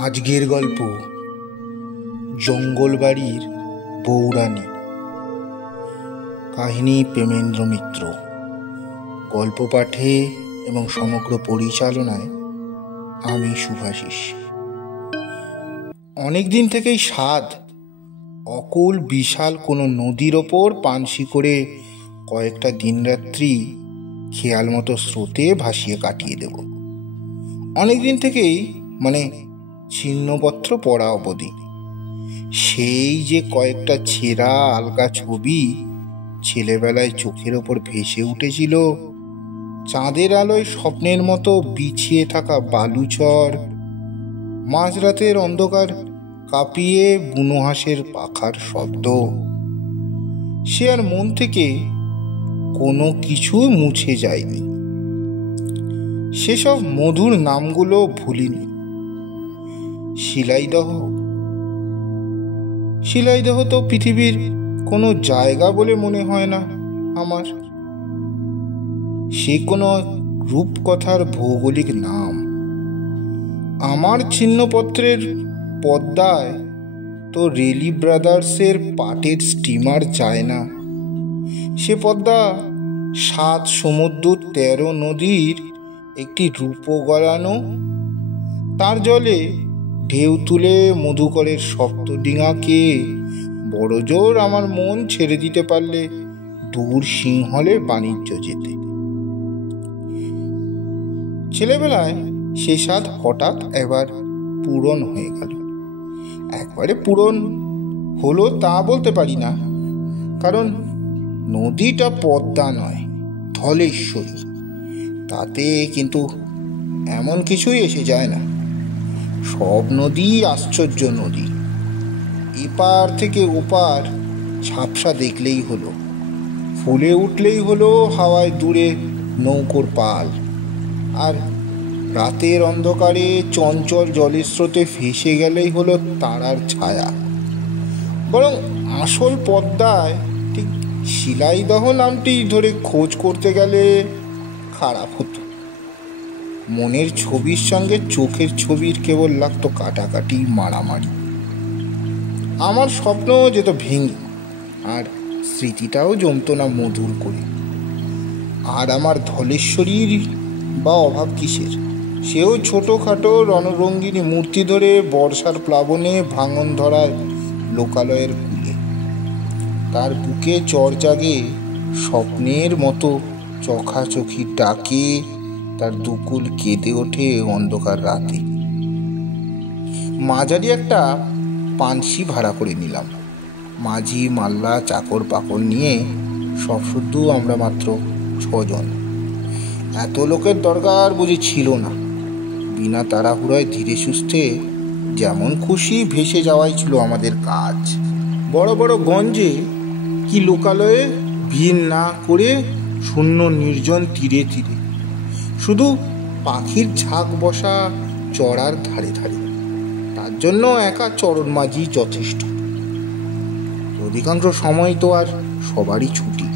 আজকের গল্প জঙ্গলবাড়ির বৌরানী। কাহিনী প্রেমেন্দ্র মিত্র। গল্প পাঠে এবং সমগ্র পরিচালনায় আমি শুভাশিস। অনেকদিন থেকেই স্বাদ অকুল বিশাল কোনো নদীর ওপর পানসি করে কয়েকটা দিনরাত্রি খেয়াল মতো স্রোতে ভাসিয়ে কাটিয়ে দেব। অনেকদিন থেকেই, মানে ছিন্নপত্র পড়া অবধি। সেই যে কয়েকটা ছেঁড়া আলগা ছবি ছেলেবেলায় চোখের ওপর ভেসে উঠেছিল, চাঁদের আলোয় স্বপ্নের মতো বিছিয়ে থাকা বালুচর, মাঝরাতের অন্ধকার কাঁপিয়ে বুনো হাঁসের পাখার শব্দ, সে আর মন থেকে কোনো কিছু মুছে যায়নি। সেসব মধুর নামগুলো ভুলিনি। শিলাইদহ তো পৃথিবীর কোনো জায়গা বলে মনে হয় না আমার। সে কোনো রূপকথার ভৌগোলিক নাম। আমার ছিন্নপত্রের পদ্মায় তো রেলি ব্রাদার্সের পাটের স্টিমার যায় না। সে পদ্মা 7 সমুদ্র 13 নদীর একটি রূপ গড়ানো। তার জলে ঢেউ তুলে মধুকরের সপ্তডিঙাকে বড় জোর আমার মন ছেড়ে দিতে পারলে দূর সিংহলে বাণিজ্য যেতে। ছেলেবেলায় সে স্বাদ হঠাৎ এবার পূরণ হয়ে গেল। একবারে পূরণ হলো তা বলতে পারি না, কারণ নদীটা পদ্মা নয়, ধলেশ্বরী। তাতে কিন্তু এমন কিছুই এসে যায় না। সব নদী আশ্চর্য নদী। এপার থেকে ওপার ঝাপসা দেখলেই হলো, ফুলে উঠলেই হলো হাওয়ায় দূরে নৌকোর পাল, আর রাতের অন্ধকারে চঞ্চল জলের স্রোতে ভেসে গেলেই হলো তারার ছায়া। বরং আসল পদ্মায় ঠিক শিলাইদহ নামটি ধরে খোঁজ করতে গেলে খারাপ হতো। মনের ছবির সঙ্গে চোখের ছবির কেবল লাগতো কাটাকাটি, মারামারি। আমার স্বপ্ন যেত ভেঙে, আর স্মৃতিটাও জমতো না মধুর করে। আর আমার ধলেশ্বরীর বা অভাব কিসের? সেও ছোটোখাটো রণরঙ্গিনী মূর্তি ধরে বর্ষার প্লাবনে ভাঙন ধরার লোকালয়ের কূলে। তার বুকে চর জাগে স্বপ্নের মতো, চোখাচোখি ডাকে, তার দুকুল কেঁদে ওঠে অন্ধকার রাতে। মাঝারি একটা পানসি ভাড়া করে নিলাম। মাঝি, মাল্লা, চাকর পাকর নিয়ে সব শুদ্ধ আমরা মাত্র 6 জন। এত লোকের দরকার বুঝি ছিল না। বিনা তাড়াহুড়োয় ধীরে সুস্থে যেমন খুশি ভেসে যাওয়াই ছিল আমাদের কাজ। বড় বড় গঞ্জে কি লোকালয়ে ভিড় না করে শূন্য নির্জন তীরে তীরে, শুধু পাখির ঝাঁক বসা চড়ার ধারে ধারে। তার জন্য একা চরণ মাঝি যথেষ্ট। অধিকাংশ সময় তো আর সবারই ছুটি।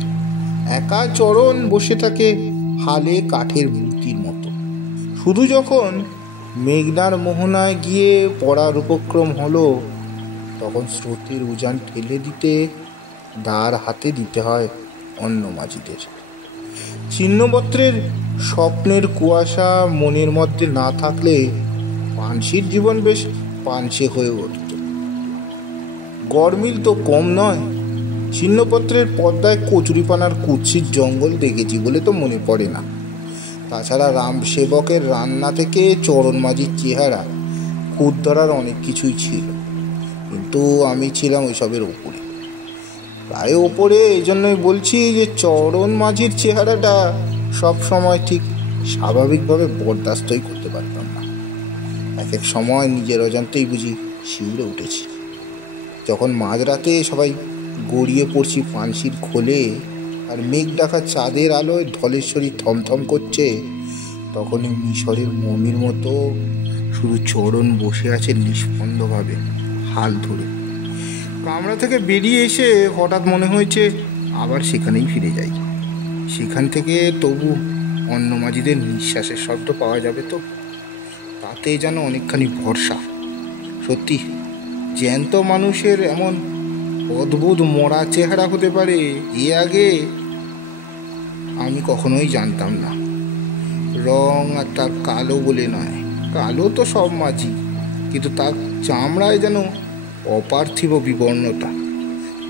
একা চরণ বসে থাকে হালে কাঠের মূর্তির মতো। শুধু যখন মেঘনার মোহনায় গিয়ে পড়ার উপক্রম হলো, তখন স্রোতের উজান ঠেলে দিতে দাঁড় হাতে দিতে হয় অন্য মাঝিদের। ছিন্নপত্রের স্বপ্নের কুয়াশা মনের মধ্যে না থাকলে পানসির জীবন বেশ পানসে হয়ে উঠত। গরমিল তো কম নয়। ছিন্নপত্রের পদ্মায় কচুরিপানার কুৎসিত জঙ্গল দেখেছি বলে তো মনে পড়ে না। তাছাড়া রামসেবকের রান্না থেকে চরণ মাঝির চেহারা খুদ ধরার অনেক কিছুই ছিল, কিন্তু আমি ছিলাম ওইসবের ওপরে, প্রায় ওপরে। এই জন্যই বলছি যে চরণ মাঝির চেহারাটা সব সময় ঠিক স্বাভাবিকভাবে বরদাস্তই করতে পারতাম না। এক এক সময় নিজের অজান্তেই বুঝি শিউরে উঠেছি। যখন মাঝরাতে সবাই গড়িয়ে পড়ছি পানসির খোলে, আর মেঘ ডাকা চাঁদের আলোয় ধলেশ্বরী থমথম করছে, তখনই মিশরের মমির মতো শুধু চরণ বসে আছে নিষ্পন্দভাবে হাল ধরে। কামরা থেকে বেরিয়ে এসে হঠাৎ মনে হয়েছে আবার সেখানেই ফিরে যাই। সেখান থেকে তবু অন্য মাঝিদের নিঃশ্বাসের শব্দ পাওয়া যাবে তো, তাতে যেন অনেকখানি ভরসা। সত্যি জ্যান্ত মানুষের এমন অদ্ভুত মরা চেহারা হতে পারে এ আগে আমি কখনোই জানতাম না। রং আর তার কালো বলে নয়, কালো তো সব মাঝি, কিন্তু তার চামড়ায় যেন অপার্থিব বিবর্ণতা,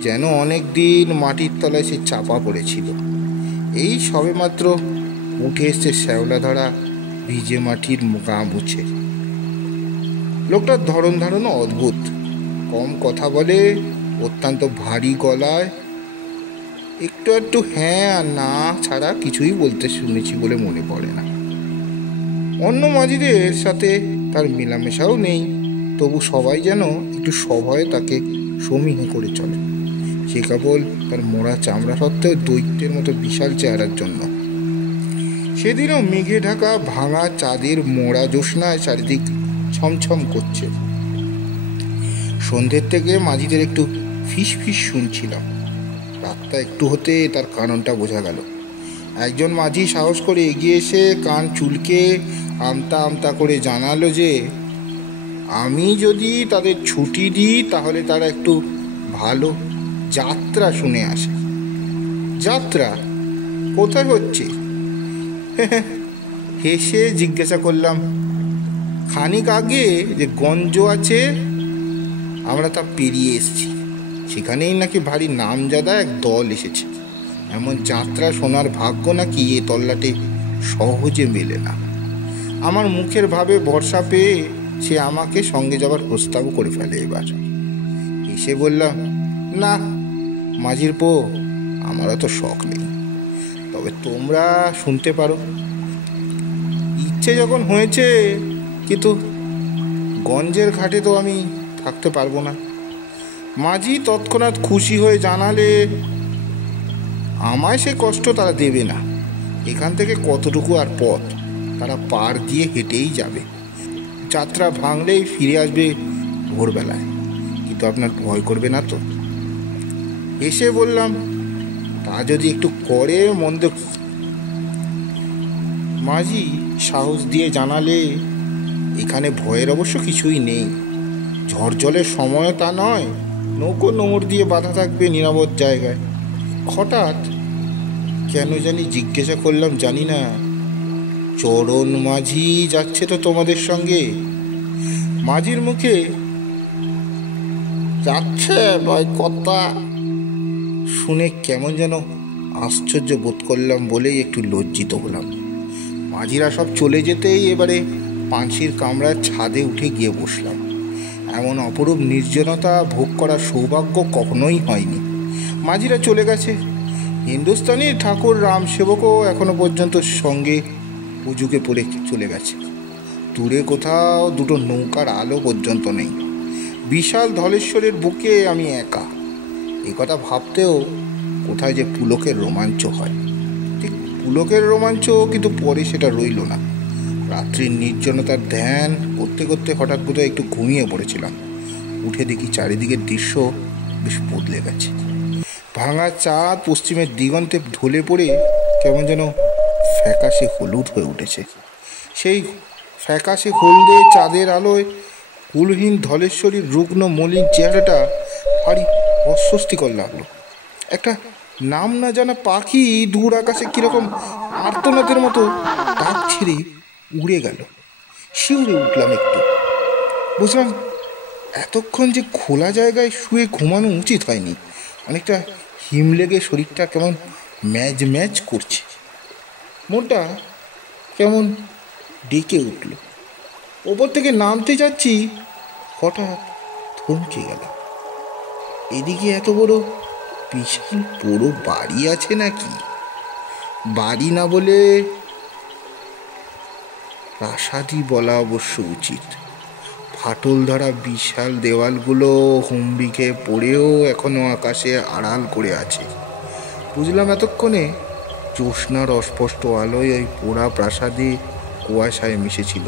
যেন অনেক দিন মাটির তলায় সে চাপা পড়েছিল। এই সবেমাত্র উঠে এসছে শ্যাওলা ধরা ভিজে মাটির গা মুছে। লোকটার ধরন ধারণও অদ্ভুত, কম কথা বলে, অত্যন্ত ভারী গলায়, একটু একটু হ্যাঁ আর না ছাড়া কিছুই বলতে শুনেছি বলে মনে পড়ে না। অন্য মাঝিদের সাথে তার মেলামেশাও নেই, তবু সবাই যেন একটু সভয়ে তাকে সমীহ করে চলে। সে কেবল তার মোড়া চামড়া সত্ত্বেও দৈত্যের মতো বিশাল চেহারার জন্য। সেদিনও মেঘে ঢাকা ভাঙা চাঁদের মোড়া জ্যোৎস্নায় চারিদিক ছমছম করছে। সন্ধ্যের থেকে মাঝিদের একটু ফিস ফিস শুনছিলাম। রাতটা একটু হতে তার কারণটা বোঝা গেল। একজন মাঝি সাহস করে এগিয়ে এসে কান চুলকে আমতা আমতা করে জানালো যে আমি যদি তাদের ছুটি দিই তাহলে তারা একটু ভালো যাত্রা শুনে আসে। যাত্রা কোথায় হচ্ছে? হেসে জিজ্ঞাসা করলাম। খানিক আগে যে গঞ্জ আছে আমরা তা পেরিয়ে এসেছি, সেখানেই নাকি ভারী নামজাদা এক দল এসেছে। এমন যাত্রা শোনার ভাগ্য নাকি এ তল্লাটে সহজে মেলে না। আমার মুখের ভাবে ভরসা পেয়ে সে আমাকে সঙ্গে যাবার প্রস্তাব করে ফেলে। এবার এসে বললাম, না মাঝির পো, আমারও তো শখ নেই, তবে তোমরা শুনতে পারো। ইচ্ছে যখন হয়েছে, কিন্তু গঞ্জের ঘাটে তো আমি থাকতে পারবো না। মাঝি তৎক্ষণাৎ খুশি হয়ে জানালে আমায় সে কষ্ট তারা দেবে না। এখান থেকে কতটুকু আর পথ, তারা পার দিয়ে হেঁটেই যাবে। যাত্রা ভাঙলেই ফিরে আসবে ভোরবেলায়। কিন্তু আপনার ভয় করবে না তো? এসে বললাম, তা যদি একটু করে মন্দ। মাঝি সাহস দিয়ে জানালে এখানে ভয়ের অবশ্য কিছুই নেই। ঝড় জলের সময় তা নয়, নৌকো নোঙর দিয়ে বাঁধা থাকবে নিরাপদ জায়গায়। হঠাৎ কেন জানি জিজ্ঞাসা করলাম, জানি না, চরণ মাঝি যাচ্ছে তো তোমাদের সঙ্গে? মাঝির মুখে যাচ্ছে ভয় কথা শুনে কেমন যেন আশ্চর্য বোধ করলাম বলেই একটু লজ্জিত হলাম। মাঝিরা সব চলে যেতেই এবারে পাঁচির কামরার ছাদে উঠে গিয়ে বসলাম। এমন অপরূপ নির্জনতা ভোগ করার সৌভাগ্য কখনোই হয়নি। মাঝিরা চলে গেছে। হিন্দুস্তানি ঠাকুর রাম সেবকও এখনো পর্যন্ত সঙ্গে উজুকে পড়ে চলে গেছে। দূরে কোথাও দুটো নৌকার আলো পর্যন্ত নেই। বিশাল ধলেশ্বরের বুকে আমি একা। এ কথা ভাবতেও কোথায় যে পুলকের রোমাঞ্চ হয়। ঠিক পুলকের রোমাঞ্চ, কিন্তু পরে সেটা রইল না। রাত্রির নির্জনতার ধ্যান করতে করতে হঠাৎ বোধহয় একটু ঘুমিয়ে পড়েছিলাম। উঠে দেখি চারিদিকের দৃশ্য বেশ বদলে গেছে। ভাঙা চাঁদ পশ্চিমের দিগন্তে ঢলে পড়ে কেমন যেন ফ্যাকাশে হলুদ হয়ে উঠেছে। সেই ফ্যাকাশে হলদে চাঁদের আলোয় কুলহীন ধলেশ্বরীর রুগ্ন মলিন চেহারাটা ভারী অস্বস্তিকর লাগলো। একটা নাম না জানা পাখি দূর আকাশে কিরকম আর্তনাদের মতো ডাক ছেড়ে উড়ে গেল। শিউরে উঠলাম একটু। বুঝলাম এতক্ষণ যে খোলা জায়গায় শুয়ে ঘুমানো উচিত হয়নি। অনেকটা হিম লেগে শরীরটা কেমন ম্যাজ ম্যাজ করছে। মনটা কেমন ডেকে উঠল। ওপর থেকে নামতে যাচ্ছি, হঠাৎ থমকে গেল। এদিকে এত বড় বিশাল বড় বাড়ি আছে নাকি? বাড়ি না বলে প্রাসাদই বলা অবশ্য উচিত। ফাটল ধরা বিশাল দেওয়ালগুলো হুমড়ি খেয়ে পড়েও এখনো আকাশে আড়াল করে আছে। বুঝলাম এতক্ষণে জ্যোৎস্নার অস্পষ্ট আলোয় ওই পোড়া প্রাসাদে কুয়াশায় মিশেছিল।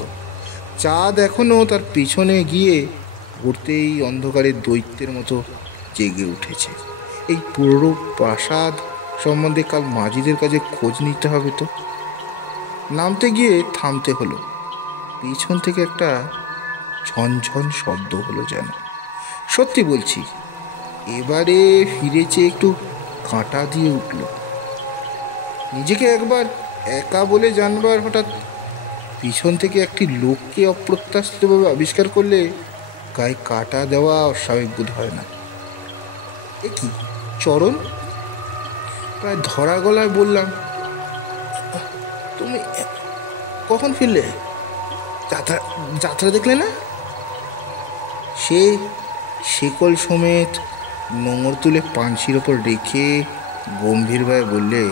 চাঁদ এখনো তার পিছনে গিয়ে ঘুরতেই অন্ধকারের দৈত্যের মতো জেগে উঠেছে। এই পুরো প্রাসাদ সম্বন্ধে কাল মাঝিদের কাছে খোঁজ নিতে হবে তো। নামতে গিয়ে থামতে হলো। পিছন থেকে একটা ঝনঝন শব্দ হলো যেন। সত্যি বলছি, এবারে ফিরেছে একটু কাঁটা দিয়ে উঠল। নিজেকে একবার একা বলে জানবার হঠাৎ পিছন থেকে একটি লোককে অপ্রত্যাশিতভাবে আবিষ্কার করলে গায়ে কাটা দেওয়া অস্বাভাবিক বোধ হয় না। এ কি চরণ? প্রায় ধরা গলায় বললাম, তুমি কখন ফিরলে? যাত্রা যাত্রা দেখলে না? সে শেকল সমেত নোঙর তুলে পানসির ওপর রেখে গম্ভীরভাবে বললে,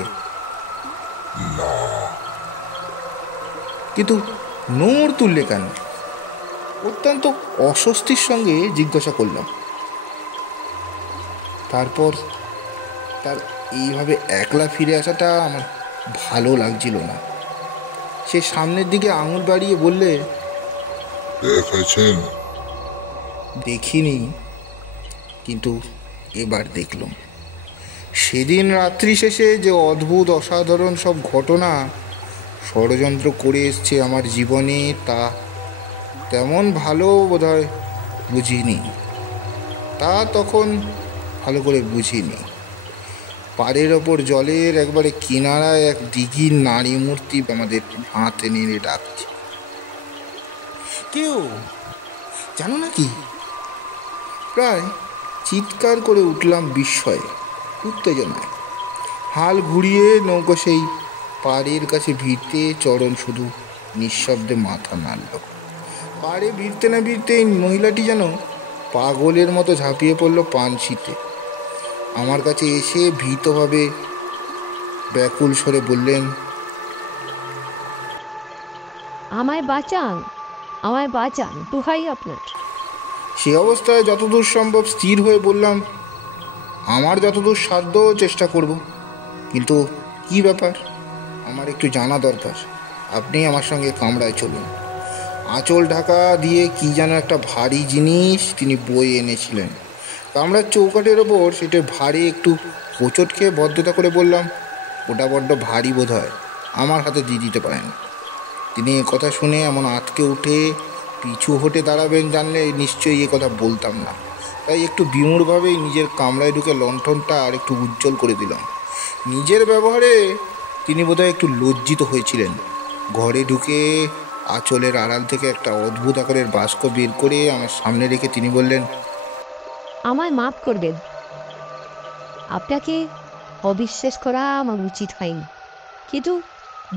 কিন্তু নোঙর তুললে কেন? অত্যন্ত অস্বস্তির সঙ্গে জিজ্ঞাসা করলাম। তারপর তার এইভাবে একলা ফিরে আসাটা আমার ভালো লাগছিল না। সে সামনের দিকে আঙুল বাড়িয়ে বললে, দেখেছেন? দেখিনি, কিন্তু এবার দেখলাম। সেদিন রাত্রি শেষে যে অদ্ভুত অসাধারণ সব ঘটনা ষড়যন্ত্র করে এসছে আমার জীবনে, তা তেমন ভালো বোধহয় বুঝিনি। তা তখন ভালো করে বুঝিনি। পাড়ের ওপর জলের একবারে কিনারায় এক দিঘির নারী মূর্তি আমাদের হাতে নেড়ে ডাকছে। কেউ জানো নাকি? প্রায় চিৎকার করে উঠলাম বিস্ময়ে, উত্তেজনায়। হাল ঘুরিয়ে নৌকো সেই পাড়ের কাছে ভিড়তে চরণ শুধু নিঃশব্দে মাথা নাড়ল। পাড়ে ভিড়তে না ভিড়তে মহিলাটি যেন পাগলের মতো ঝাঁপিয়ে পড়ল পানসিতে। আমার কাছে এসে ভীতভাবে ব্যাকুল স্বরে বললেন, আমায় বাঁচান, আমায় বাঁচান, দোহাই আপনার। সে অবস্থায় যতদূর সম্ভব স্থির হয়ে বললাম, আমার যতদূর সাধ্য চেষ্টা করব, কিন্তু কি ব্যাপার আমার একটু জানা দরকার। আপনি আমার সঙ্গে কামরায় চলুন। আঁচল ঢাকা দিয়ে কি যেন একটা ভারী জিনিস তিনি বয়ে এনেছিলেন। কামরার চৌকাঠের ওপর সেটা ভারী একটু হোঁচট খেয়ে ভদ্রতা করে বললাম, ওটা বড্ড ভারী বোধ হয়, আমার হাতে দিয়ে দিতে পারেন। তিনি কথা শুনে এমন আঁতকে উঠে পিছু হটে দাঁড়াবেন জানলে নিশ্চয়ই এ কথা বলতাম না। তাই একটু বিমূঢ়ভাবেই নিজের কামরায় ঢুকে লণ্ঠনটা আর একটু উজ্জ্বল করে দিলাম। নিজের ব্যবহারে তিনি বোধহয় একটু লজ্জিত হয়েছিলেন। ঘরে ঢুকে আঁচলের আড়াল থেকে একটা অদ্ভুত আকারের বাস্ক বের করে আমার সামনে রেখে তিনি বললেন, আমায় মাফ করবেন, আপনাকে অবিশ্বাস করা আমার উচিত হয়নি, কিন্তু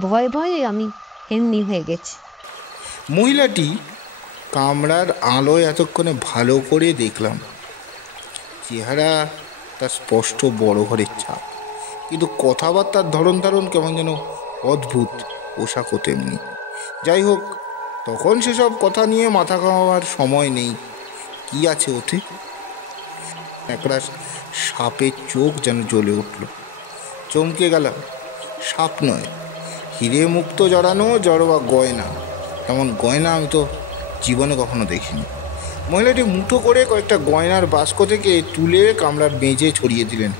ভয়ে ভয়ে আমি এমনি হয়ে গেছি। মহিলাটি কামরার আলোয় এতক্ষণে ভালো করে দেখলাম। চেহারা তার স্পষ্ট বড় ঘরের ছাপ, কিন্তু কথাবার্তার ধরন ধারণ কেমন যেন অদ্ভুত, পোশাকও তেমনি। যাই হোক, তখন সেসব কথা নিয়ে মাথা ঘামাবার সময় নেই। কি আছে ওতে? একরাশ সাপের চোখ যেন জ্বলে উঠল। চমকে গেলাম। সাপ নয়, হিরে মুক্ত জড়ানো জড়োয়া গয়না। এমন গয়না আমি তো জীবনে কখনো দেখিনি। মহিলাটি মুঠো করে কয়েকটা গয়নার বাস্ক থেকে তুলে কামরার মেঝে ছড়িয়ে দিলেন।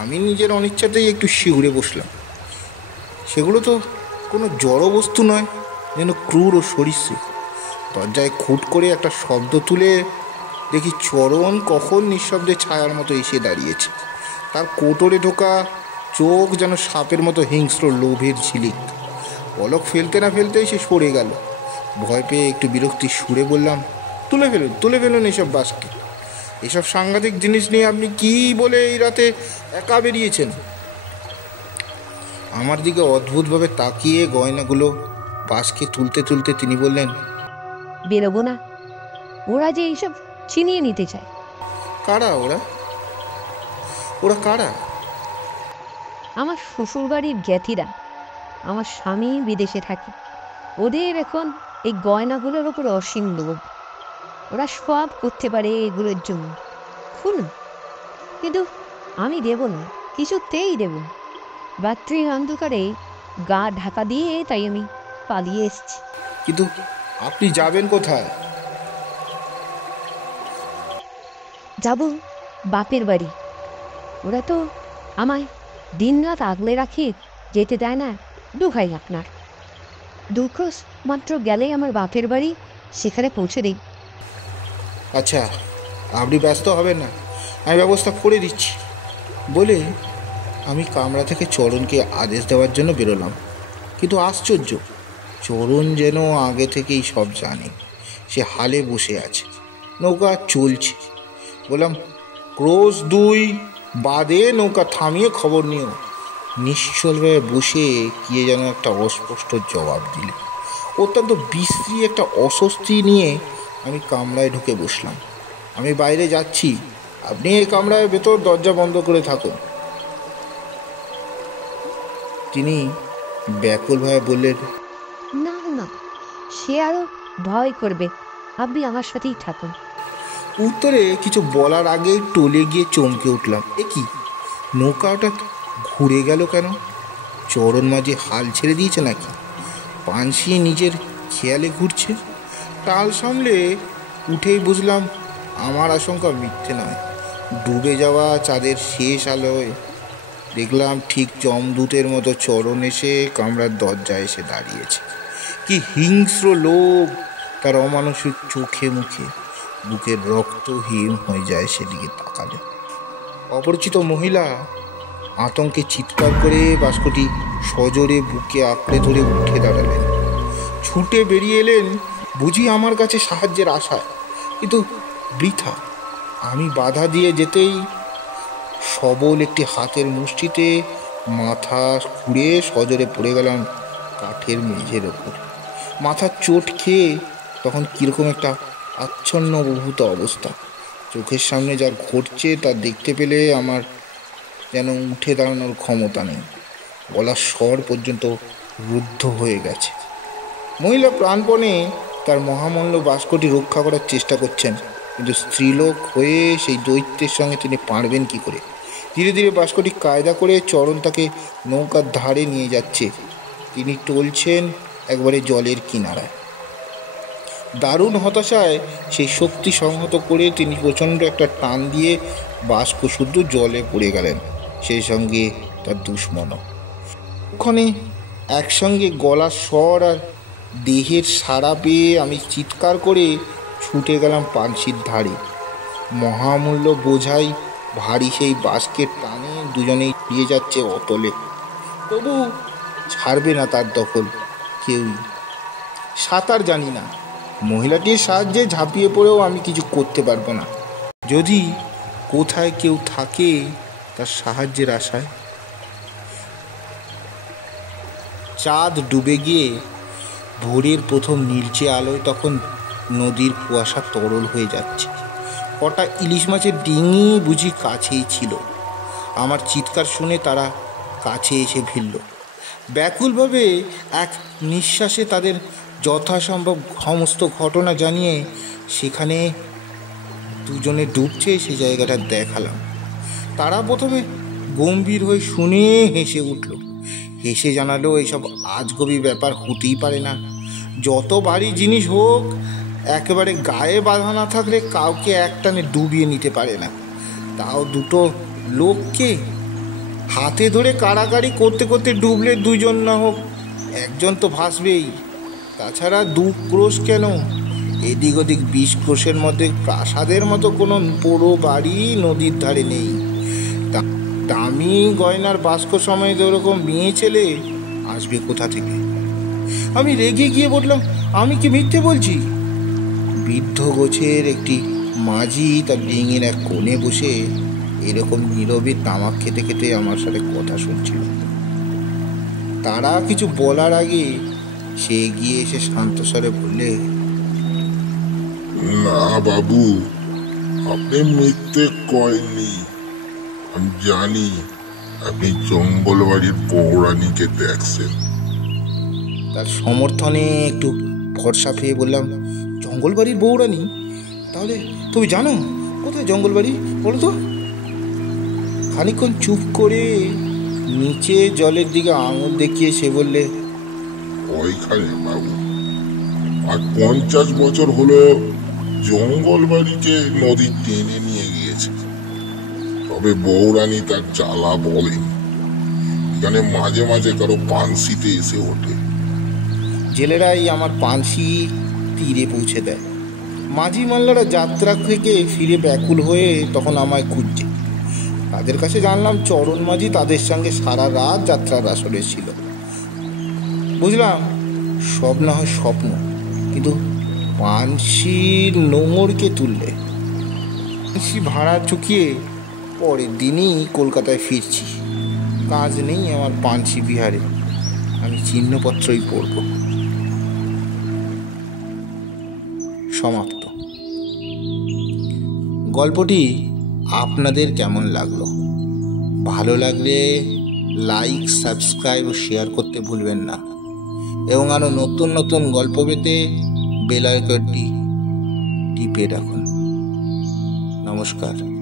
আমি নিজের অনিচ্ছাতেই একটু শিউরে বসলাম। সেগুলো তো কোনো জড় বস্তু নয়, যেন ক্রূর ও সরীসৃপ। দরজায় খুট করে একটা শব্দ তুলে দেখি চরণ কখন নিঃশব্দে ছায়ার মতো এসে দাঁড়িয়েছে। তার কোটরে ঢোকা চোখ যেন সাপের মতো হিংস্র লোভের ঝিলিক। পলক ফেলতে না ফেলতেই সে সরে গেল। ভয় পেয়ে একটু বিরক্তির সুরে বললাম, তুলে ফেলুন এসব বাস্কে। এসব সাংঘাতিক জিনিস নিয়ে আপনি কি বলে এই রাতে একা বেরিয়েছেন? আমার দিকে অদ্ভুতভাবে তাকিয়ে গয়নাগুলো বাস্কে তুলতে তুলতে তিনি বললেন, বেরোবো না, ওরা যে এইসব ছিনিয়ে নিতে চায়। কারা ওরা? ওরা কারা? আমার শ্বশুরবাড়ির জ্ঞাতিরা। আমার স্বামী বিদেশে থাকে, ওদের এখন এই গয়নাগুলোর ওপর অসীম লোভ। ওরা সব করতে পারে এগুলোর জন্য, খুলুন। কিন্তু আমি দেব না, কিছুতেই দেব না। রাত্রির অন্ধকারে গা ঢাকা দিয়ে তাই আমি পালিয়ে এসেছি। কিন্তু আপনি যাবেন কোথায়? যাব বাপের বাড়ি। ওরা তো আমায় দিনরাত আগলে রাখে, যেতে দেয় না। দোহাই আপনার, দুঃখ মাত্র গেলেই আমার বাপের বাড়ি, সেখানে পৌঁছে দিই। আচ্ছা, আপনি ব্যস্ত হবেন না, আমি ব্যবস্থা করে দিচ্ছি বলে আমি কামরা থেকে চরণকে আদেশ দেওয়ার জন্য বেরোলাম। কিন্তু আশ্চর্য, চরণ যেন আগে থেকেই সব জানে। সে হালে বসে আছে, নৌকা চলছে। বললাম, ক্রোশ 2 বাদে নৌকা থামিয়ে খবর নিও। নিশ্চলভাবে বসে কে যেন একটা অস্পষ্ট জবাব দিলে। অত্যন্ত বিশ্রী একটা অস্বস্তি নিয়ে আমি কামরায় ঢুকে বসলাম। আমি বাইরে যাচ্ছি, আপনি এই কামরায় ভেতর দরজা বন্ধ করে থাকুন। তিনি ব্যাকুলভাবে বললেন, না না, সে আরো ভয় করবে, আপনি আমার সাথেই থাকুন। উত্তরে কিছু বলার আগেই টলে গিয়ে চমকে উঠলাম। এ কি, নৌকা হঠাৎ ঘুরে গেল কেন? চরণ মাঝে হাল ছেড়ে দিয়েছে নাকি? পানসি নিজের খেয়ালে ঘুরছে। টাল সামলে উঠেই বুঝলাম আমার আশঙ্কা মিথ্যে নয়। ডুবে যাওয়া চাঁদের শেষ আলোয় দেখলাম ঠিক যমদূতের মতো চরণ এসে কামরার দরজায় এসে দাঁড়িয়েছে। কি হিংস্র লোভ তার অমানসিক চোখে মুখে! বুকের রক্ত হিম হয়ে যায় সেদিকে তাকালে। অপরিচিত মহিলা আতঙ্কে চিৎকার করে বাস্কটি সজোরে বুকে আঁকড়ে ধরে উঠে দাঁড়ালেন। ছুটে বেরিয়ে এলেন বুঝি আমার কাছে সাহায্যের আশায়, কিন্তু বৃথা। আমি বাধা দিয়ে যেতেই সবল একটি হাতের মুষ্টিতে মাথা খুঁড়ে সজোরে পড়ে গেলাম কাঠের মেঝের ওপর। মাথার চোট খেয়ে তখন কীরকম একটা আচ্ছন্ন অভিভূত অবস্থা। চোখের সামনে যা ঘটছে তা দেখতে পেলে আমার যেন উঠে দাঁড়ানোর ক্ষমতা নেই। গলার স্বর পর্যন্ত রুদ্ধ হয়ে গেছে। মহিলা প্রাণপণে তার মহামূল্য বাস্কটি রক্ষা করার চেষ্টা করছেন, কিন্তু স্ত্রীলোক হয়ে সেই দৈত্যের সঙ্গে তিনি পারবেন কি করে? ধীরে ধীরে বাস্কটি কায়দা করে চরণ তাকে নৌকার ধারে নিয়ে যাচ্ছে। তিনি টলছেন একবারে জলের কিনারায়। দারুণ হতাশায় সেই শক্তি সংহত করে তিনি প্রচণ্ড একটা টান দিয়ে বাস্ক শুদ্ধ জলে পড়ে গেলেন, সেই সঙ্গে তার দুশ্মনও। ওখানে একসঙ্গে গলার স্বর আর দেহের সাড়া পেয়ে আমি চিৎকার করে ছুটে গেলাম পানসির ধারে। মহামূল্য বোঝাই ভারী সেই বাস্কের টানে দুজনেই দিয়ে যাচ্ছে অতলে। তবু ছাড়বে না তার দখল কেউই। সাঁতার জানি না, মহিলাটির সাহায্যে ঝাঁপিয়ে পড়েও আমি কিছু করতে পারবো না। যদি কোথায় কেউ থাকে তার সাহায্যের আশায়। চাঁদ ডুবে গিয়ে ভোরের প্রথম নীলচে আলোয় তখন নদীর কুয়াশা তরল হয়ে যাচ্ছে। কটা ইলিশ মাছের ডিঙি বুঝি কাছেই ছিল। আমার চিৎকার শুনে তারা কাছে এসে ভিড়ল। ব্যাকুলভাবে এক নিঃশ্বাসে তাদের যথাসম্ভব সমস্ত ঘটনা জানিয়ে সেখানে দুজনে ডুবছে সে জায়গাটা দেখালাম। তারা প্রথমে গম্ভীর হয়ে শুনে হেসে উঠল। হেসে জানালো এইসব আজগবি ব্যাপার হতেই পারে না। যত ভারী জিনিস হোক, একেবারে গায়ে বাঁধা না থাকলে কাউকে একটানে ডুবিয়ে নিতে পারে না, তাও দুটো লোককে। হাতে ধরে কাড়াকাড়ি করতে করতে ডুবলে দুজন না হোক একজন তো ভাসবেই। তাছাড়া 2 ক্রোশ কেন, এদিক ওদিক 20 ক্রোশের মধ্যে প্রাসাদের মতো কোনো পোড়ো বাড়ি নদীর ধারে নেই। দামি গয়নার বাস্ক সময় ওরকম মেয়ে ছেলে আসবে কোথা থেকে? আমি রেগে গিয়ে বললাম, আমি কি মিথ্যে বলছি? বৃদ্ধ গোছের একটি মাঝি তার ডিঙির এক কোণে বসে এরকম নীরবে তামাক খেতে খেতে আমার সাথে কথা শুনছিল। তারা কিছু বলার আগে সে এগিয়ে এসে শান্তস্বরে বললে, না বাবু, আপনি মিথ্যে করেননি। আমি জানি আপনি জঙ্গলবাড়ির বৌরানীকে দেখছেন। তার সমর্থনে একটু ভরসা পেয়ে বললাম, জঙ্গলবাড়ির বৌরানী? তাহলে তুমি জানো কোথায় জঙ্গলবাড়ি, বলো তো? খানিকক্ষণ চুপ করে নিচে জলের দিকে আঙুল দেখিয়ে সে বললে, ওইখানে বাবু। আর 50 বছর হলো জঙ্গলবাড়িকে নদী টেনে নিয়ে গিয়েছে। তবে বৌরানী তার জ্বালা বলেন। এখানে মাঝে মাঝে কারো পানসিতে এসে ওঠে। জেলেরাই আমার পানসি তীরে পৌঁছে দেয়। মাঝি মাল্লারা যাত্রা থেকে ফিরে ব্যাকুল হয়ে তখন আমায় খুঁজছে। তাদের কাছে জানলাম চরণ মাঝি তাদের সঙ্গে সারা রাত যাত্রার আসরে ছিল। বুঝলাম সব না হয় স্বপ্ন, কিন্তু পানশির নোঙরকে তুললে। পানশি ভাড়া চুকিয়ে পরের দিনই কলকাতায় ফিরছি। কাজ নেই আমার পানশি বিহারে, আমি চিহ্নপত্রই পড়ব। সমাপ্ত। গল্পটি আপনাদের কেমন লাগলো? ভালো লাগলে লাইক, সাবস্ক্রাইব ও শেয়ার করতে ভুলবেন না, এবং আরও নতুন নতুন গল্প পেতে বেল আইকনটি টিপে রাখুন। নমস্কার।